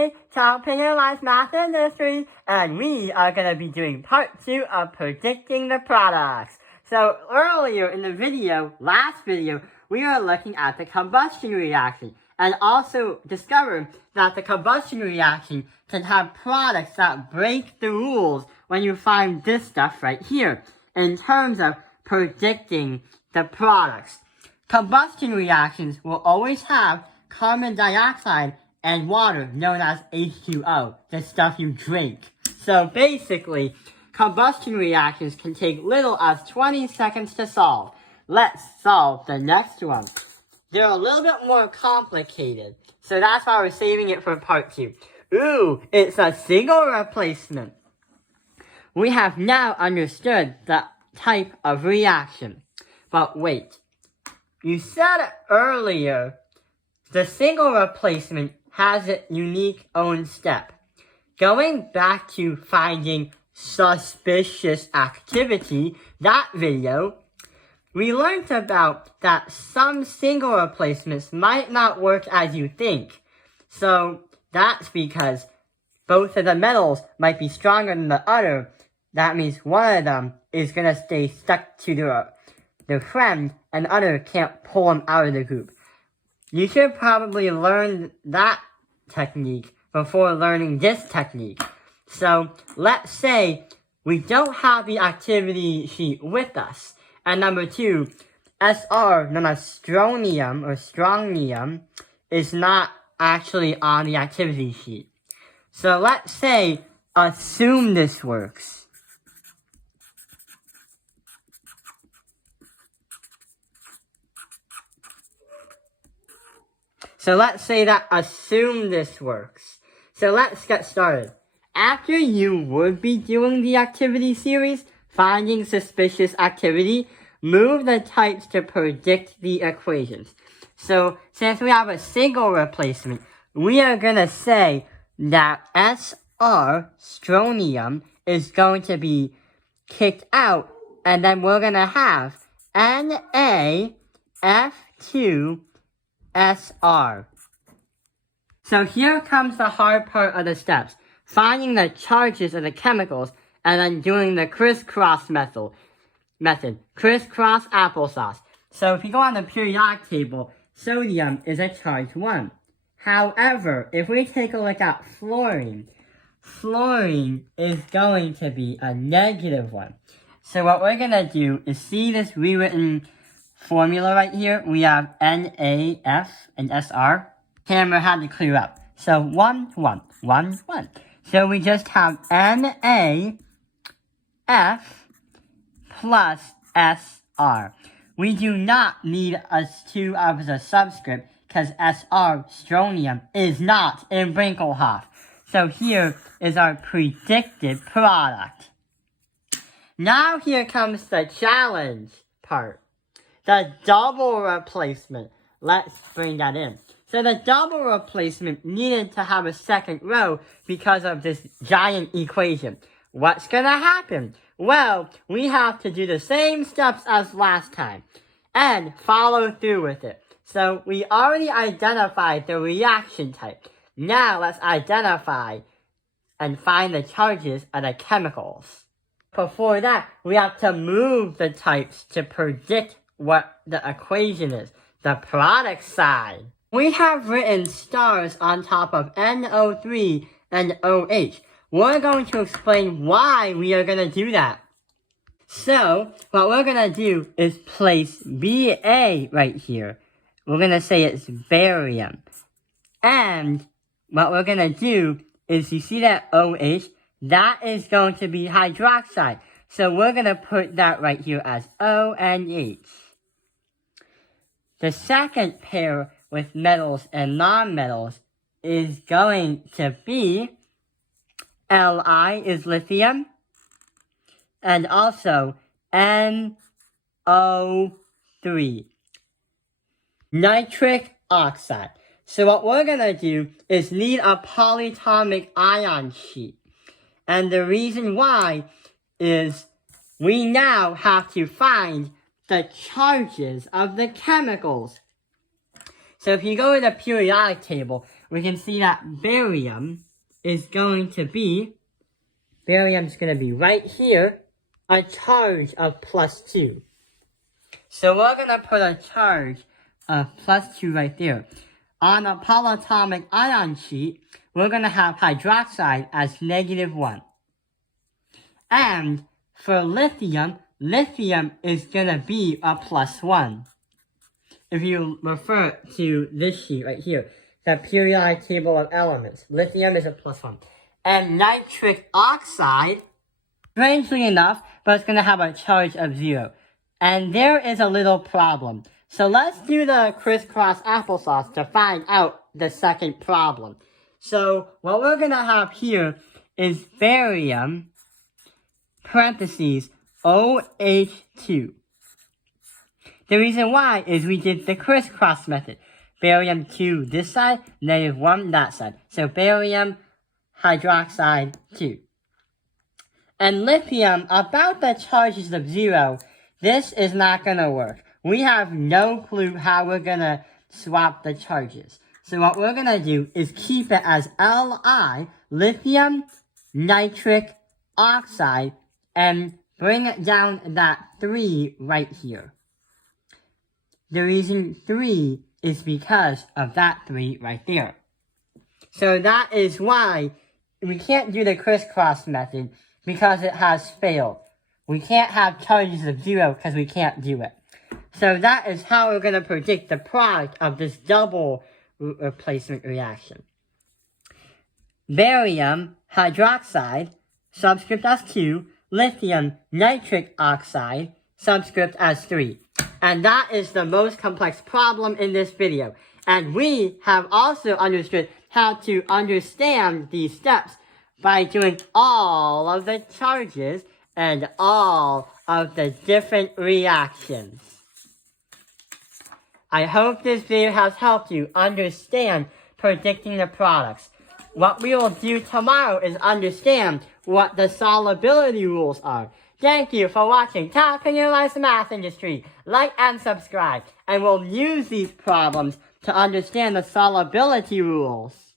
everybody to Opinion Life Math and History, and we are going to be doing part 2 of predicting the products. So earlier in the video, last video, we were looking at the combustion reaction and also discovered that the combustion reaction can have products that break the rules when you find this stuff right here in terms of predicting the products. Combustion reactions will always have carbon dioxide and water, known as H2O, the stuff you drink. So basically, combustion reactions can take little as 20 seconds to solve. Let's solve the next one. They're a little bit more complicated, so that's why we're saving it for part 2. Ooh, it's a single replacement. We have now understood the type of reaction. But wait, you said earlier the single replacement has a unique own step. Going back to finding suspicious activity, that video, we learned about that some single replacements might not work as you think. So that's because both of the metals might be stronger than the other. That means one of them is going to stay stuck to their friend and the other can't pull them out of the group. You should probably learn that technique before learning this technique. So let's say we don't have the activity sheet with us. And number 2, SR, known as strontium or strontium, is not actually on the activity sheet. So let's say, assume this works. So let's say that assume this works. So let's get started. After you would be doing the activity series, finding suspicious activity, move the types to predict the equations. So since we have a single replacement, we are going to say that SR, strontium, is going to be kicked out, and then we're going to have NaF2 SR. So here comes the hard part of the steps. Finding the charges of the chemicals and then doing the crisscross method. Crisscross applesauce. So if you go on the periodic table, sodium is a charge 1. However, if we take a look at fluorine, fluorine is going to be a negative 1. So what we're going to do is see this rewritten formula right here. We have NaF and SR. Camera had to clear up. So 1, 1, 1, 1. So we just have NaF plus SR. We do not need us 2 as a subscript because SR, strontium, is not in Brinkelhoff. So here is our predicted product. Now here comes the challenge part. The double replacement. Let's bring that in. So the double replacement needed to have a second row because of this giant equation. What's going to happen? Well, we have to do the same steps as last time and follow through with it. So we already identified the reaction type. Now let's identify and find the charges of the chemicals. Before that, we have to move the types to predict what the equation is, the product side. We have written stars on top of NO3 and OH. We're going to explain why we are going to do that. So, what we're going to do is place Ba right here. We're going to say it's barium. And what we're going to do is, you see that OH? That is going to be hydroxide. So we're going to put that right here as ONH. The second pair with metals and non-metals is going to be Li is lithium and also NO3, nitric oxide. So what we're going to do is need a polyatomic ion sheet. And the reason why is we now have to find the charges of the chemicals. So if you go to the periodic table, we can see that barium is going to be right here, a charge of +2. So we're going to put a charge of +2 right there. On a polyatomic ion sheet, we're going to have hydroxide as -1. And for lithium is going to be a +1. If you refer to this sheet right here, the periodic table of elements, lithium is a +1. And nitric oxide, strangely enough, but it's going to have a charge of 0. And there is a little problem. So let's do the crisscross applesauce to find out the second problem. So what we're going to have here is barium, parentheses, OH2. The reason why is we did the crisscross method. Barium 2 this side, -1 that side. So barium hydroxide 2. And lithium, about the charges of 0, this is not going to work. We have no clue how we're going to swap the charges. So what we're going to do is keep it as Li, lithium nitric oxide, and bring it down that 3 right here. The reason 3 is because of that 3 right there. So that is why we can't do the crisscross method, because it has failed. We can't have charges of 0 because we can't do it. So that is how we're going to predict the product of this double replacement reaction. Barium hydroxide, subscript as 2, lithium nitric oxide, subscript as 3. And that is the most complex problem in this video. And we have also understood how to understand these steps by doing all of the charges and all of the different reactions. I hope this video has helped you understand predicting the products. What we will do tomorrow is understand what the solubility rules are. Thank you for watching Top in Your Life's Math Industry. Like and subscribe, and we'll use these problems to understand the solubility rules.